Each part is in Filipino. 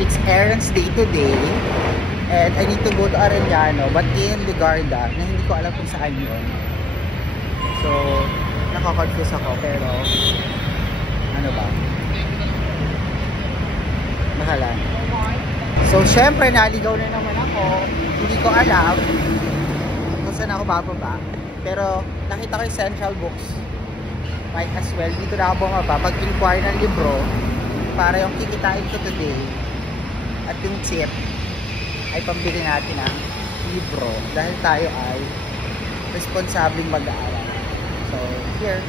it's errands day today. And I need to go to Arellano, but in Ligarda, na hindi ko alam kung saan yun. So, nakakonfuse ako, pero ano ba? Bahala. So, syempre, naligaw na naman ako. Hindi ko alam kung saan ako bababa. Pero, nakita ko yung Central Books. Might as well, dito na ako bumaba. Pag-inquire ng libro, para yung kikitain ko today, at yung tip, ay pambili natin ng libro. Dahil tayo ay responsableng mag-aaral. So, here.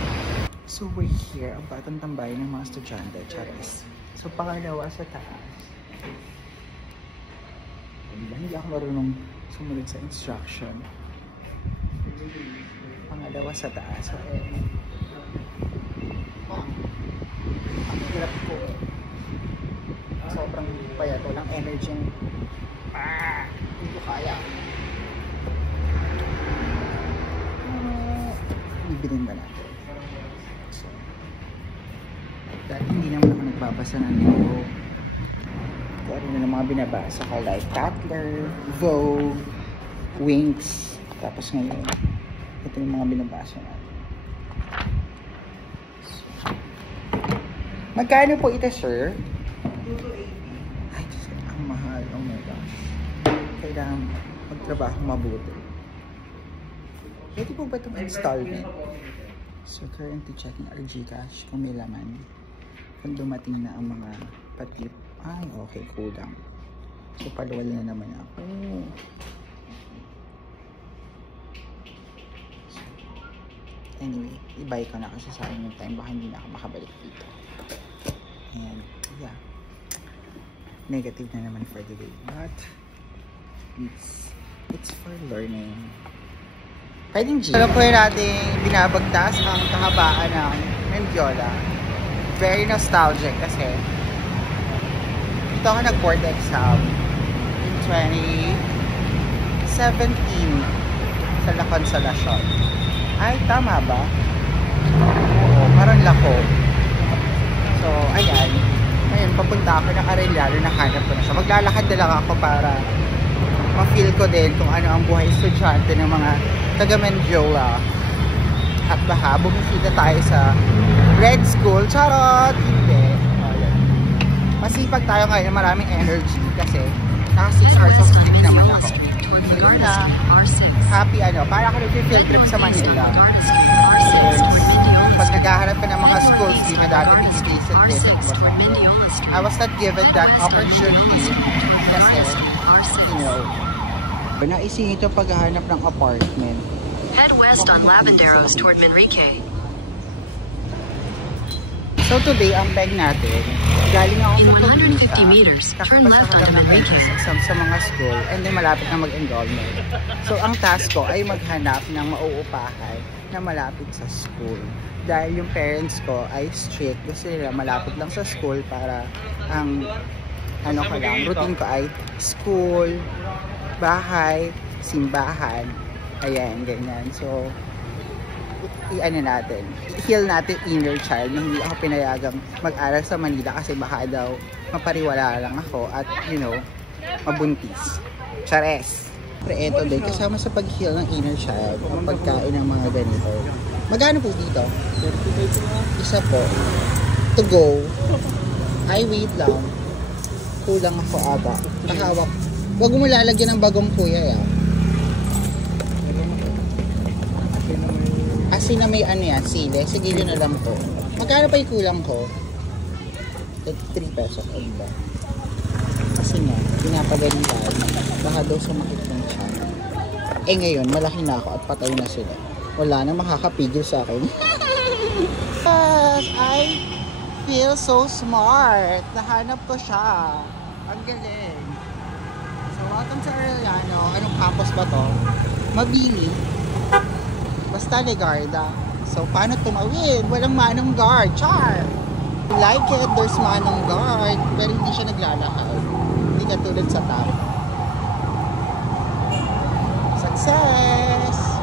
So, we're here. Ang batang tambay ng mga estudyante. Charis. So, pangalawa sa taas. Hindi ako marunong sumunod sa instruction. Pangalawa sa taas. So, ang hirap ko eh. Sobrang payat. Walang energy. Hindi ko kaya. Bibilin ba natin? So, dahil hindi naman ako nagbabasa ng libro. Kaya rin na mga binabasa ko like Tatler, Vogue, Winx. Tapos ngayon, ito yung mga binabasa natin. So, magkano po ito, sir? 280. Ay, Diyos, ang mahal. Oh my gosh. Kailangan magtrabaho mabuti. Pwede po ba itong installment? So, currently checking our Gcash kung may laman. Kung dumating na ang mga patip. Ay, okay, kulang. So, paluwal na naman ako. So, anyway, i-buy ko na kasi sayang yung time. Baka hindi na ako makabalik dito. And, yeah. Negative na naman for the day. But, it's for learning. Pwedeng G. Alam po yun natin binabagtas ang kahabaan ng Mendiola. Very nostalgic kasi dito ako nag-board exam in 2017 sa La Consolacion. Ay, tama ba? Oo, parang lako. So, ayan. Ngayon, papunta ako ng Arellano, nahanap ko na siya. Maglalakad na lang ako para ma-feel ko din kung ano ang buhay estudyante ng mga taga Mendiola. At baka bumisita tayo sa Red School. Charot! Hindi. Masipag tayo ngayon, maraming energy kasi naka 6 hours of sleep naman ako. So yun na, happy para ako nag-field trip sa Manila. Since pag naghahanap ka ng mga schools, di madami visit ko. I was not given that opportunity kasi, naisingit yung paghahanap ng apartment. Head west on Lavanderos toward Manrique. So today, ang bag natin, galing ako In sa 150 meters, turn left on Manrique. Exam sa mga school and then malapit na mag-enrollment. So ang task ko ay maghanap ng mauupahan na malapit sa school. Dahil yung parents ko ay strict. Gusto nila malapit lang sa school para ang routine ko ay school, bahay, simbahan. Ayan, ganyan. So, i-heal natin inner child na hindi ako pinayagang mag-aral sa Manila kasi baka daw mapariwala lang ako at, mabuntis. Chares! Pero eto din, kasama sa pag-heal ng inner child, ang pagkain ng mga ganito. Magkano po dito? Isa po. To go. Ay, wait lang. Kulang ako aba. Nakahawak. Huwag mo lalagyan ng bagong kuya, Asin na may sile. Sige, yun na lang po. Magkano pa yung kulang ko? 3 pesos. O diba? Kasi nga, pinapagalitan. Baka daw sumakit ng tiyan. Ngayon, malaki na ako at patay na sila. Wala na makakapigil sa akin. Yes, I feel so smart. Nahanap ko siya. Ang galing. So, welcome to Arellano. Anong campus ba to? Mabini. Basta Ligarda. So, paano tumawid? Walang manong guard. Char! Like it, there's manong guard. Pero hindi siya naglalakad. Hindi katulad sa top. Success!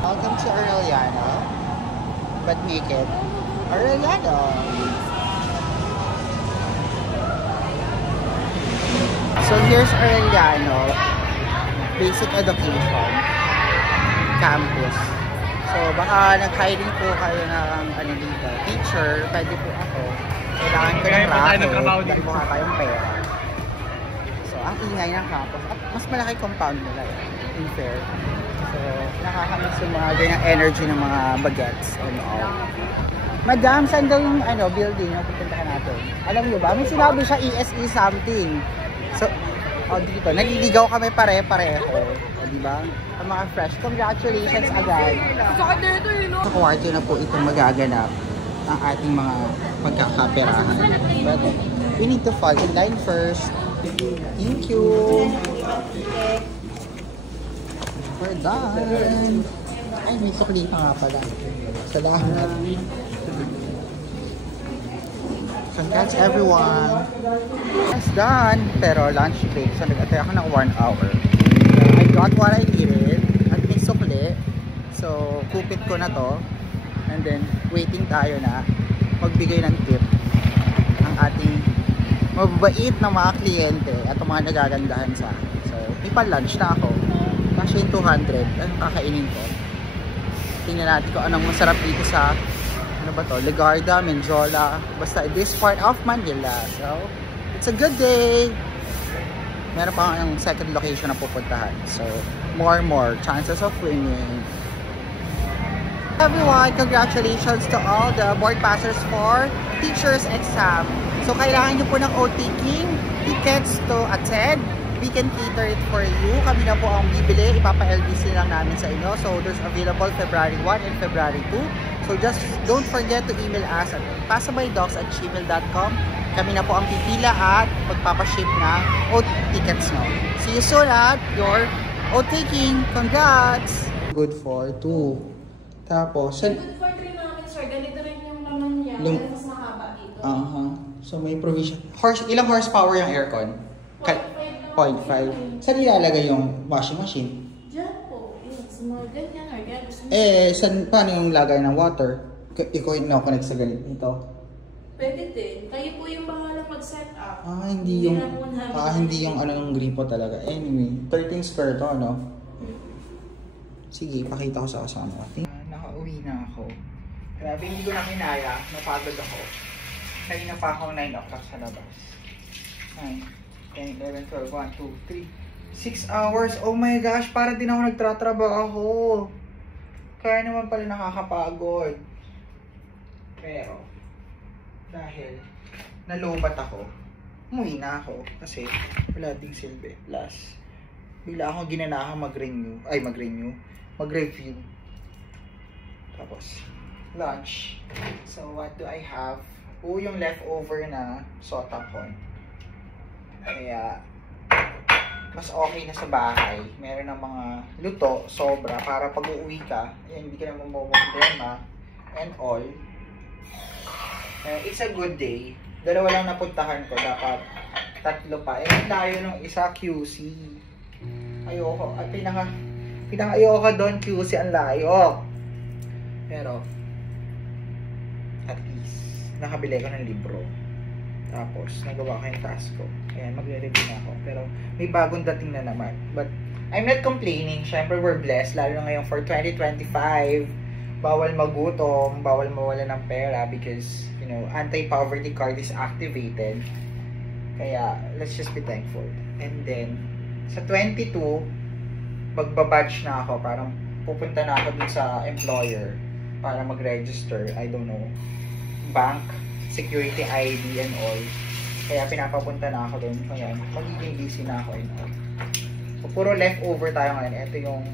Welcome to Arellano. But naked. Arellano. here's Arellano Basic Education Campus. So, baka nag-hiring po kayo ng ano dito, teacher, pwede po ako. Kailangan ko ng racket, dahil mukha tayong pera. So, ang ingay ng campus. At mas malaki compound nila in fair. So, nakakamiss yung mga ganyang energy ng mga bagets and all. Madam, saan daw yung building na pupuntahan natin? Alam niyo ba? May sinabi siya ESE something. So, dito, naliligaw kami pare-pareho. Di ba? Ang mga fresh. Congratulations agad. Sa kwarto na po itong magaganap ang ating mga pagkakaperahan. But we need to fall in line first. Thank you. We're done. Ay, may sukli pa nga pala. Salamat. Congrats everyone. It's done. Pero lunch break. So nag-atay ako ng 1 hour. I got what I needed. At may sukli. So kupit ko na to. And then waiting tayo na magbigay ng tip ang ating mababait na mga kliyente at mga nagagandahan sa akin. So may pa-lunch na ako. Kasi yung 200. Ang kakainin ko. Tingnan natin kung anong masarap dito sa ano ba to? Legarda, Menjola, basta this part of Manila. So, it's a good day. Meron pa ang second location na pupuntahan. So, more chances of winning. Everyone, congratulations to all the board passers for teachers exam. So, kailangan nyo po ng O-taking tickets to attend. We can cater it for you. Kami na po ang bibili. Ipapa-LBC lang namin sa inyo. So, there's available February 1 and February 2. So, just don't forget to email us at passabaydogs@gmail.com. Kami na po ang pipila at magpapaship ng O-tickets nyo. See you soon at your O-taking. Congrats! Good for 2. Tapos, good for 3 namin, sir. Ganito rin yung naman niya. Mas mahaba dito. So, may provision. Ilang horsepower yung aircon? 0.5. Saan ilalagay yung washing machine? Diyan po. Yun, sa mga ganyan or paano yung lagay ng water? Ikaw yung connect sa ganito ito? Pwede din. Kayo po yung bahala mag-set up. Hindi yung yung gripo talaga. Anyway, 13 square to, no? Sige, pakita ko sa kasama. Nakauwi na ako. Grabe, hindi ko na kinaya. Napagod ako. Kanina pa ako 9 o'clock sa labas. 9, 10, 11, 12, 1, 2, 3, 6 hours. Oh my gosh, para din ako nagtratrabaho. Kaya naman pala nakakapagod. Pero, dahil nalobat ako, umuwi na ako. Kasi wala ding silbi. Plus, bigla akong ginanahan mag-review. Tapos, lunch. So, what do I have? Yung leftover na sotapon. Kaya, mas okay na sa bahay. Meron ng mga luto, sobra, para pag uuwi ka, hindi ka naman problema and all. It's a good day. 2 lang napuntahan ko, dapat 3 pa. Layo ng isa, QC. Ayoko. At pinaka-ayoko doon, QC, ang layo. Pero, at least, nakabili ko ng libro. Tapos, nagawa ko yung task ko. Ayan, magre-review na ako. Pero, may bagong dating na naman. But, I'm not complaining. Siyempre, we're blessed. Lalo na ngayon for 2025. Bawal magutom. Bawal mawala ng pera. Because, anti-poverty card is activated. Kaya, let's just be thankful. And then, sa 22, magbabatch na ako. Parang, pupunta na ako dun sa employer. Para mag-register. I don't know. Bank. Security ID and all. Kaya pinapapunta na ako doon. Kaya magiging busy na ako and all. So, puro leftover tayo ngayon. Ito yung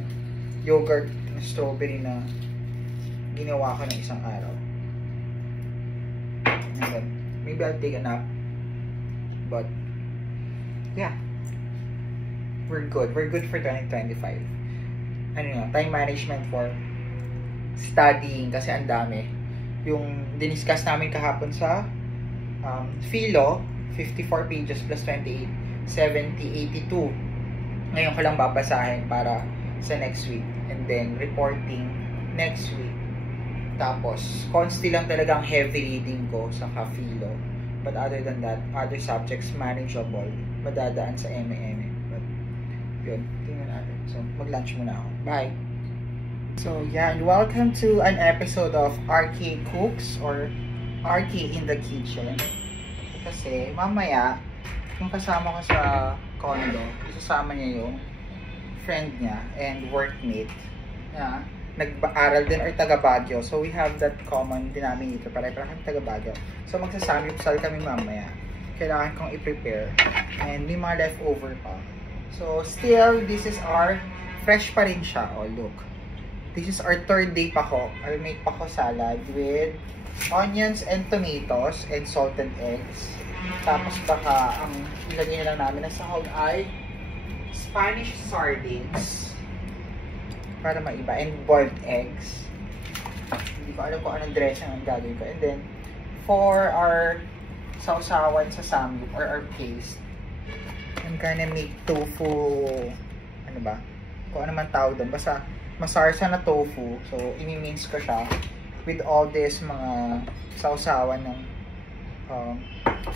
yogurt na strawberry na ginawa ko ng isang araw. And then, maybe I'll take a nap. But, yeah. We're good. We're good for 2025. Time management for studying kasi ang dami. Yung diniscuss namin kahapon sa Philo, 54 pages plus 28, 70, 82. Ngayon ko lang babasahin para sa next week. And then, reporting next week. Tapos, constantly lang talagang heavy reading ko sa Philo. But other than that, other subjects manageable. Madadaan sa eme-eme. But, yun. Tingnan natin. So, mag-lunch muna ako. Bye! So, yan. Welcome to an episode of RK Cooks or RK in the Kitchen. Kasi, mamaya, yung kasama ko sa condo, isasama niya yung friend niya and workmate na nag-aaral din or taga-Baguio. So, we have that common denominator. Pare-parang kami taga-Baguio. So, magsasamyupsal kami mamaya. Kailangan kong i-prepare. And may mga leftover pa. So, still, this is our fresh pa rin siya. Oh, look. This is our third day pako. I'll make pako salad with onions and tomatoes and salted eggs. Tapos baka ang ilagay na lang namin na sahog ay Spanish sardines. Para maiba. And boiled eggs. Hindi ko alam kung anong dressing ang gagawin ko. And then, for our sausawan sa samgyup or our paste, I'm gonna make tofu, ano ba? Kung ano man tawag doon. Basta, masarsa na tofu. So, imi-mince ko siya with all this mga sausawan ng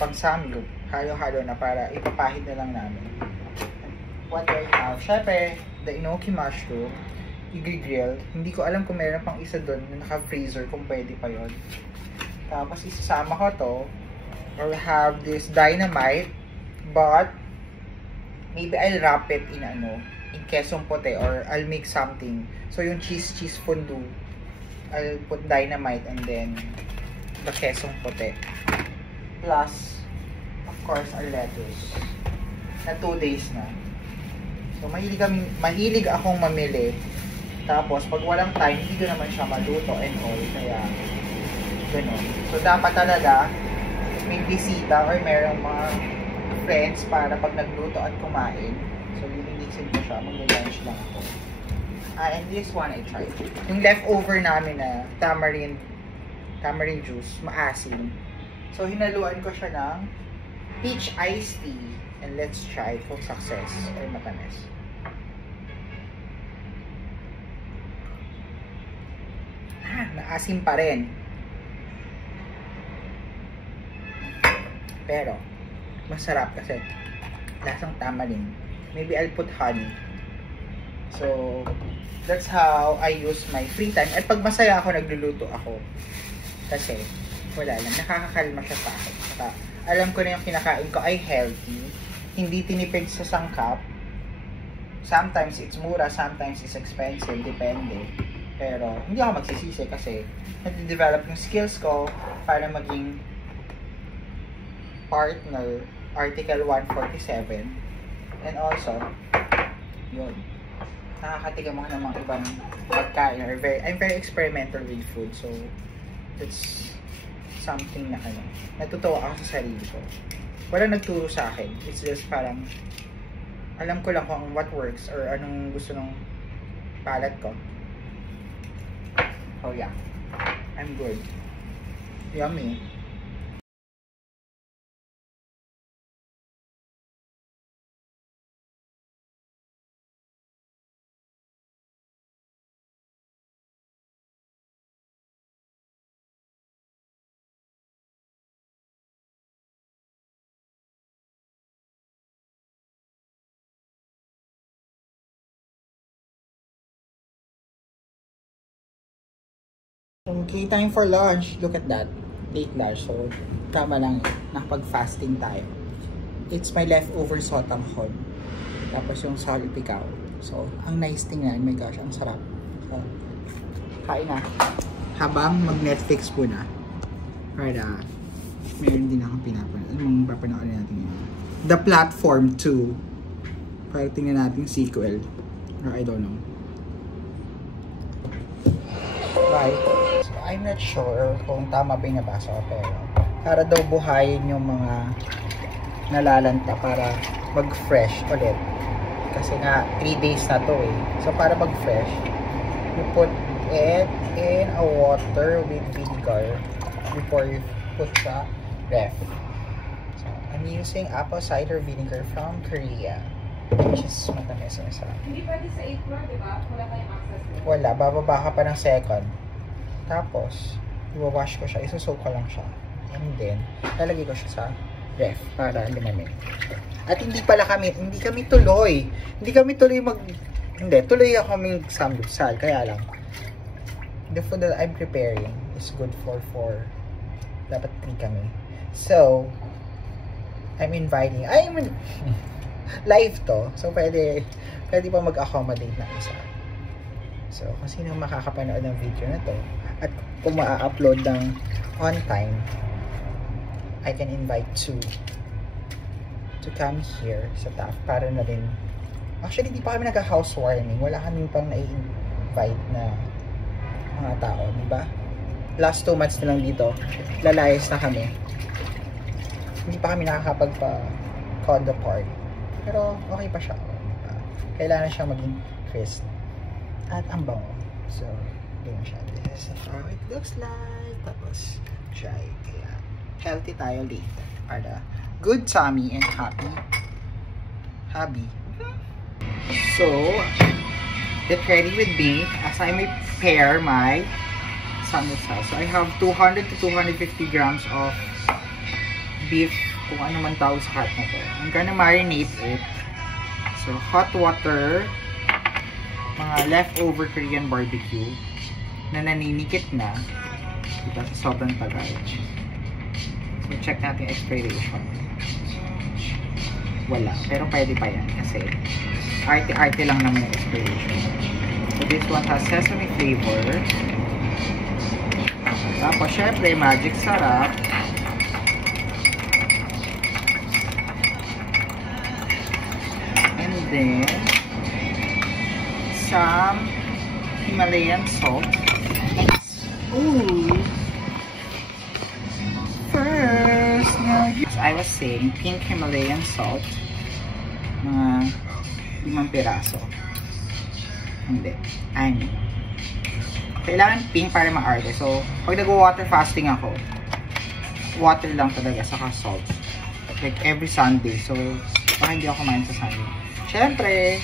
pang-samgyup. Halo-halo na para ipapahid na lang namin. What do I have? Syempre, the enoki mushroom. I-grill. Hindi ko alam kung meron pang isa doon na naka-freezer kung pwede pa yon. Tapos isasama ko to. Or have this dynamite. But maybe I'll wrap it in in quesong puti or I'll make something. So yung cheese fondue, I'll put dynamite and then the quesong puti. Plus, of course, our lettuce. Na 2 days na. So mahilig akong mamili. Tapos, pag walang time, hindi ko naman siya maluto and all. Kaya, gano'n. So, dapat talaga, may bisita or merong mga friends para pag nagluto at kumain. So, lilinisin ko siya. Mag-lunch lang ako. And this one, I tried. Yung leftover namin na tamarind juice, maasim. So, hinaluan ko siya ng peach iced tea. And let's try kung success or matamis. Naasim pa rin. Pero, masarap kasi lasang tamarind. Maybe I'll put honey. So, that's how I use my free time. At pag masaya ako, nagluluto ako. Kasi, wala lang. Nakakakalma siya sa akin. Saka, alam ko na yung kinakain ko ay healthy. Hindi tinipid sa sangkap. Sometimes it's mura, sometimes it's expensive. Depende. Pero, hindi ako magsisisi kasi nade-develop yung skills ko para maging partner, Article 147. And also, yun. Nakakatigam ako ng mga ibang pagkain. I'm very experimental with food. So, that's something na natutuwa ako sa sarili ko. Walang nagturo sa akin. It's just parang, alam ko lang kung what works or anong gusto ng palate ko. Oh yeah, I'm good. Yummy. Okay, time for lunch. Look at that. Late lunch. So, tama lang. Nakapag-fasting tayo. It's my leftover sotanghon. Tapos yung salpikaw. So, ang nice tingnan. Oh my gosh, ang sarap. So, kain na. Habang mag-Netflix po na. Para, meron din akong pinapanood. Anong papanoorin natin yun? The Platform 2. Para tingnan natin yung sequel. Or I don't know. Bye. So, I'm not sure kung tama ba yung nabasa ko, pero para daw buhayin yung mga nalalanta para mag-fresh ulit. Kasi nga, 3 days na to eh. So, para mag-fresh, you put it in a water with vinegar before you put sa ref. So, I'm using apple cider vinegar from Korea. Which is matamis na sarap. Hindi pwede sa 8th floor, di ba? Wala tayong access. Wala, bababa ka pa ng second. Tapos, i-wash ko siya, isusoak ko lang siya. And then, lalagay ko siya sa ref para lumamig. At hindi kami tuloy kaming samgyeopsal. Kaya lang, the food that I'm preparing is good for 4. Dapat 3 kami. So, I'm inviting, live to. So, pwede pa mag-accommodate na isa. So, kung sino makakapanood ng video na to, at kung ma-upload ng on time, I can invite 2 to come here sa TAF para na rin. Actually, di pa kami nag-housewarming. Wala kami pang na-invite na mga tao, di ba? Last 2 months na lang dito, lalayas na kami. Hindi pa kami nakakapagpa-condo party. Pero okay pa siya. Kailangan siya maging crisp. At ang bango. So, yun siya. This is how it looks like. Tapos, try. Kaya, healthy tayo later. Para good tummy and happy. So, get ready with me as I prepare my samgyeopsal. So, I have 200 to 250 grams of beef, kung ano man tawag sa hot na to. I'm gonna marinate it. So, hot water, mga leftover Korean barbecue na naninikit na diba, sa sobrang tagal. So, check natin expiration. Wala. Pero pwede pa yan kasi arte-arte lang naman yung expiration. So, this one has sesame flavor. Tapos, syempre, magic sarap. And then, some Himalayan salt. Ooh! First, as I was saying, pink Himalayan salt. Mga 5 piraso. Hindi. Kailangan pink para ma-arte. So, pag nag-water fasting ako, water lang talaga, saka salt. Like every Sunday. So, baka hindi ako kumain sa Sunday. Siyempre,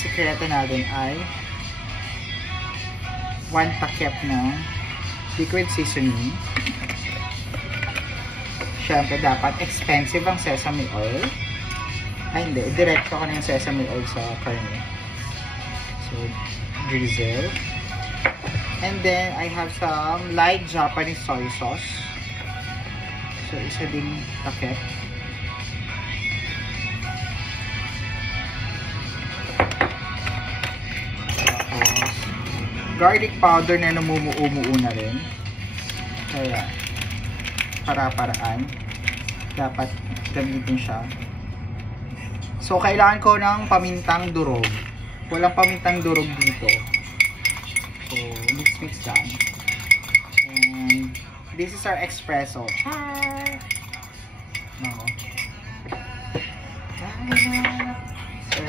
sikreto natin ay 1 takip ng liquid seasoning. Siyempre, dapat expensive ang sesame oil. Ay, hindi. Diretso ko na yung sesame oil sa karne. So, drizzle. And then, I have some light Japanese soy sauce. So, isa ding takip. Tapos, garlic powder na namumuo na rin. Kaya, para-paraan. Dapat gamitin siya. So, kailangan ko ng pamintang durog. Walang pamintang durog dito. So, mix lang. And, this is our espresso. Hi! So,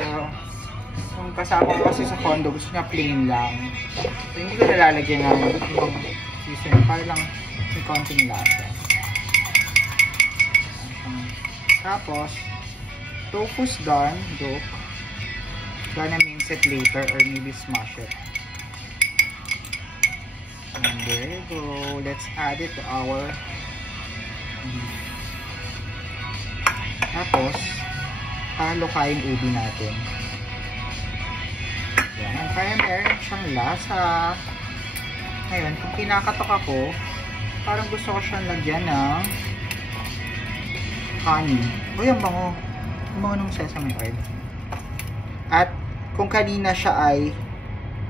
yung kasama ko kasi sa condo, gusto niya plain lang. So, hindi ko nalalagyan ng ibang seasoning. Para lang may konting lasa. Tapos, tofu's done. Gonna mince it later or maybe smash it. And there you go. Let's add it to our beef. Tapos, halo kayong ubi natin. Yan. Kaya meron siyang lasa. Ngayon, kung kinakatok ako, parang gusto ko siyang lagyan ng honey. Uy, ang bango. Ang bango ng sesame oil. At, kung kanina siya ay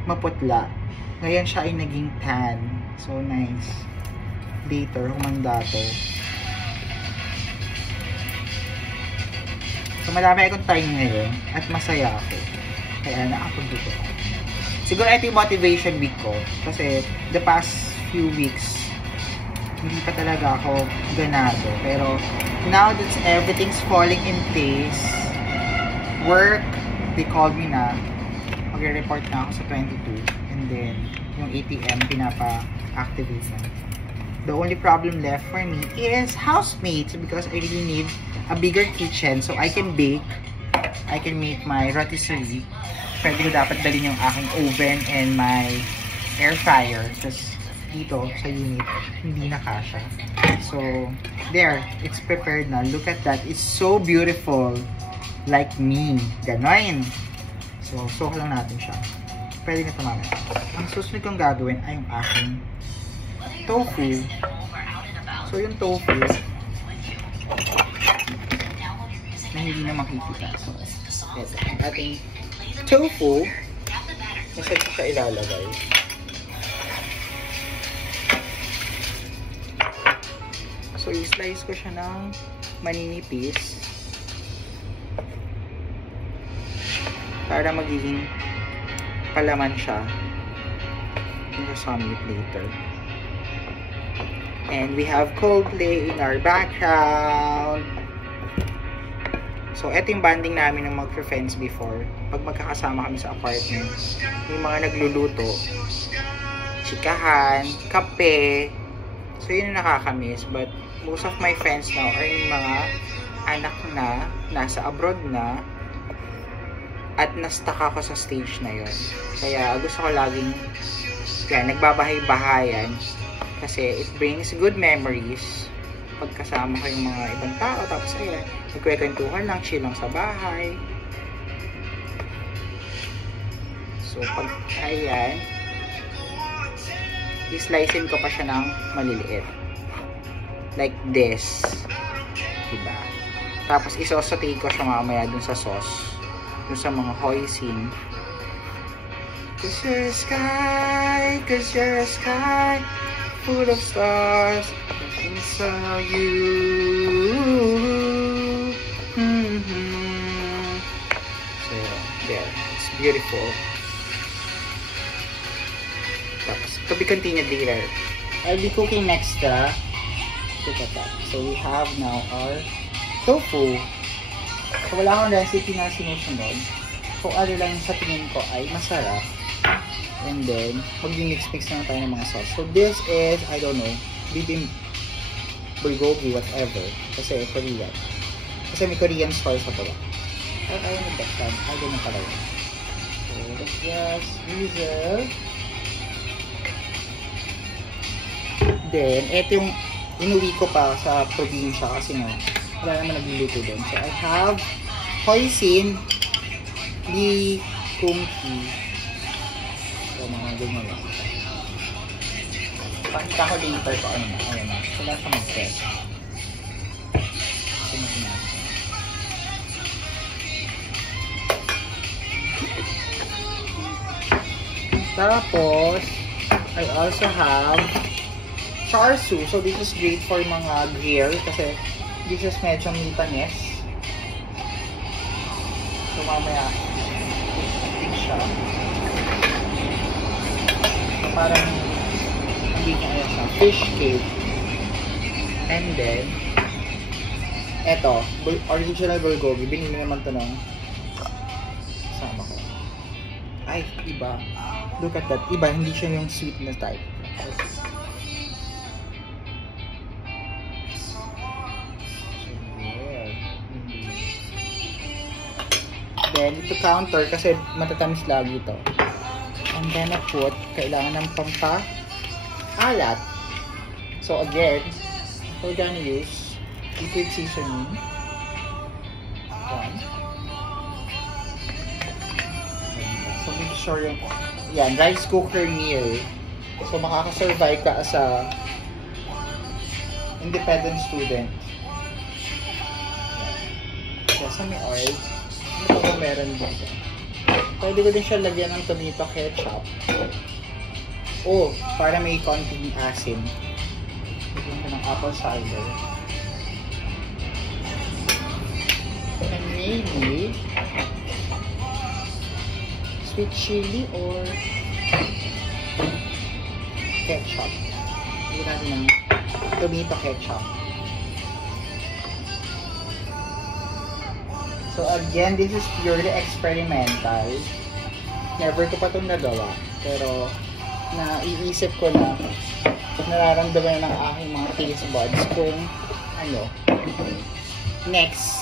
maputla, ngayon siya ay naging tan. So, nice. Later, humanda to. So, marami akong time ngayon at masaya ako. Kaya nakapagduto ako. Siguro ito yung motivation week ko. Kasi, the past few weeks, hindi pa talaga ako ganado. Pero, now that everything's falling in place, work, they called me na, mag-report na ako sa 22. And then, yung ATM, pinapa-activate na. The only problem left for me is housemates because I really need a bigger kitchen so I can bake. I can make my rotisserie. Pwede ko dapat dalhin yung aking oven and my air fryer. Tapos, dito sa unit, hindi na kasha. So, there. It's prepared na. Look at that. It's so beautiful. Like me. Ganon. So, soak lang natin siya. Pwede na ito mamaya. Ang susunod kong gagawin ay yung aking tofu. So, yung tofu na hindi na makikita. So, ito. Ang ating tofu. Nasa ito siya ilalagay. So, i-slice ko siya ng maninipis para magiging palaman siya in the sunlit later. And we have Coldplay in our background. So, eto yung banding namin ng mag-friends before. Pag magkakasama kami sa apartment, yung mga nagluluto, chikahan, kape. So, yun yung nakakamiss. But, most of my friends now are yung mga anak na, nasa abroad na, at na-stuck ako sa stage na yun. Kaya, gusto ko laging, yan, nagbabahay-bahayan. Kasi, it brings good memories. Pagkasama ko yung mga ibang tao, tapos ayan, nagkwekwentuhan lang, chill lang sa bahay. So, pag, ayan, i-slicein ko pa siya ng maliliit. Like this. Diba? Tapos, isosaute ko siya mamaya dun sa sauce. Dun sa mga hoisin. 'Cause you're a sky, full of stars. Saw you. So, there. It's beautiful. Tapos, to be continued later. I'll be cooking next. Look at that. So, we have now our tofu. So, wala akong recipe na sinusunod. So, ano lang sa tingin ko ay masarap. And then, mag-mix-mix lang tayo ng mga sauce. So, this is, I don't know, bibimbap. Bulgogi, whatever. Kasi Korean. Kasi may Korean store sa baba. Ay, ayaw na beksan. Ay, ganun pala yun. So, let's just drizzle. Then, eto yung inuwi ko pa sa probinsya kasi nga, wala naman nagluluto doon. So, I have hoisin, li, kung ki. So, mga ganyan lang. Pakita ko later ko ano na. Ayan na. Wala siya mag-set. Sumasin natin. Tapos, I also have char siu. So, this is great for mga grill kasi this is medyo mitanis. So, mamaya, i-stick siya. So, parang ayan siya, fish cake. And then, eto, original bulgogi. Binili naman ito ng kasama ko. Ay, iba. Look at that. Iba, hindi siya yung sweet na type. So, there. Then, ito counter kasi matatamis lagi ito. I'm gonna put, kailangan ng alat. So again, we're gonna use liquid seasoning. So make sure yung rice cooker meal. So makaka-survive ka as a independent student. So may oil. Ano pa meron dito? Pwede ko din siya lagyan ng tomato ketchup. Oh, para may konting asin. Bigyan ko ng apple cider. And maybe sweet chili or ketchup. Bigyan natin ng tomato ketchup. So again, this is purely experimental. Never ko pa itong nagawa. Pero naiisip ko na nararamdaman na ng aking mga taste buds kung ano. Next,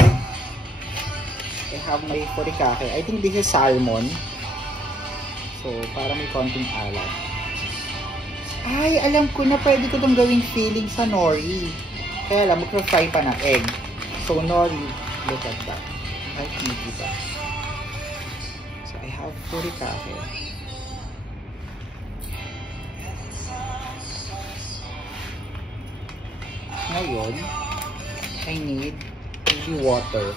I have my furikake. I think this is salmon. So, para may konting alat. Ay, alam ko na pwede ko itong gawing filling sa nori. Kaya lang, mag-fry pa ng egg. So, nori, look at that. Ay, hindi ba? So, I have furikake. Ngayon, I need maybe water.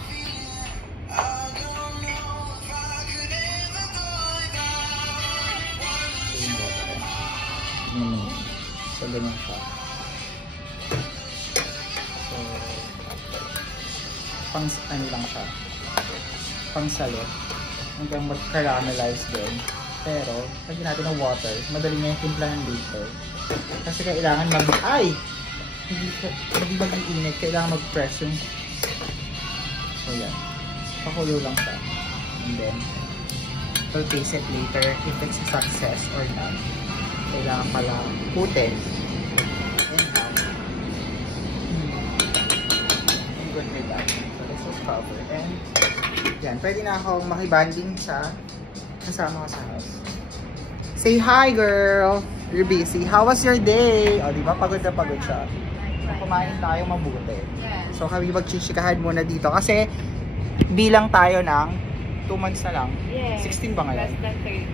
So, ganyan siya. So, pang ano lang siya. Pang salo. Hanggang mag-caramelize din. Pero, lagyan natin ng water. Madali na yung timplahan later. Kasi kailangan ay! Hindi mag-iinit. Kailangan mag-press yung so, yan. Pakulo lang siya. And then, we'll taste it later if it's a success or not. Kailangan pala putin. And now, I'm good with that. So, this is cover. And, yan. Pwede na akong makibanding sa kasama ko sa house. Say hi, girl! You're busy. How was your day? O, diba? Pagod na pagod siya. So, kumain tayo mabuti. So, kami magchichikahan muna dito. Kasi, bilang tayo ng 2 months na lang. Yes. 16 ba ngayon? Less than 13.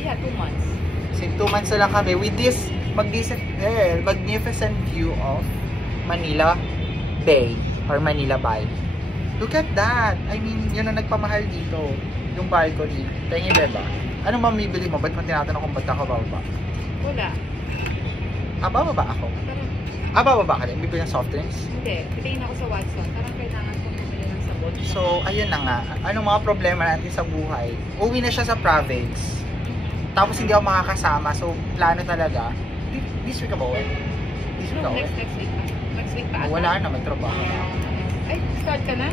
Yeah, 2 months. Kasi 2 months na lang kami with this magnificent view of Manila Bay or Manila Bay. Look at that! I mean, yun ang nagpamahal dito. Yung balcony. Tingin, diba? Anong mamibili mo? Ba't mo tinatanong kung ba't ako bababa? Wala. Bababa ako? Bababa ka rin? Bibili ng soft drinks? Hindi. Pitingin ako sa Watson. Parang kailangan kong bumili ng sabon. So, ayun na nga. Anong mga problema natin sa buhay? Uwi na siya sa province. Tapos hindi ako makakasama. So, plano talaga. This week ka ba uwi? This week ka uwi? Next week pa. Next week pa ata. Wala na, may trabaho. Ay, start ka na?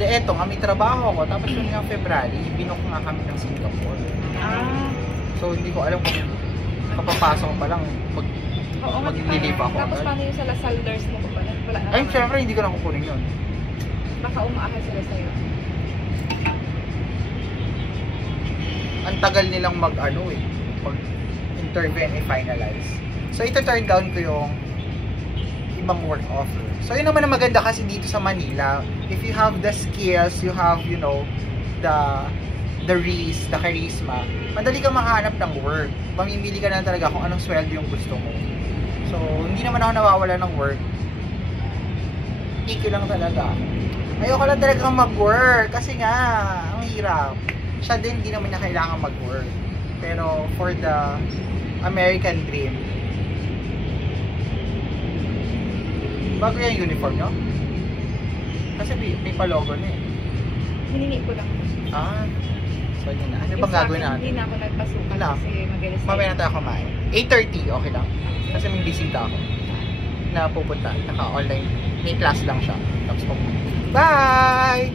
De, eto nga, may trabaho ko. Tapos yun nga February, binook nga kami ng Singapore. Ah. So, hindi ko alam kung kapapasok pa lang, Oo, mag-leave ako. Tapos paano yung sa Lasal nurse mo ko pa? Wala na. Ay, syempre, hindi ko na kukunin yun. Baka umaahal sila sa'yo. Ang tagal nilang mag-intervene and finalize. So, ito turn down ko yung ibang work offer. So, yun naman ang maganda kasi dito sa Manila. If you have the skills, you have, you know, the charisma, madali kang makahanap ng work. Mamimili ka na talaga kung anong sweldo yung gusto mo. So, hindi naman ako nawawala ng work. Iki lang talaga. Ayoko lang talaga mag-work kasi nga, ang hirap. Siya din, hindi naman niya kailangan mag-work. Pero, for the American dream, bago yung uniform nyo? Kasi may pa-logo na eh. Hiningi ko lang. So yun na. Ano bang gagawin natin? Hindi na ako nagpasukan Wala. kasi magalis. Mamaya na tayo kumain. 8:30, okay lang. Kasi may bisita ako. Na pupunta. Naka-online. May class lang siya. Tapos pupunta. Bye!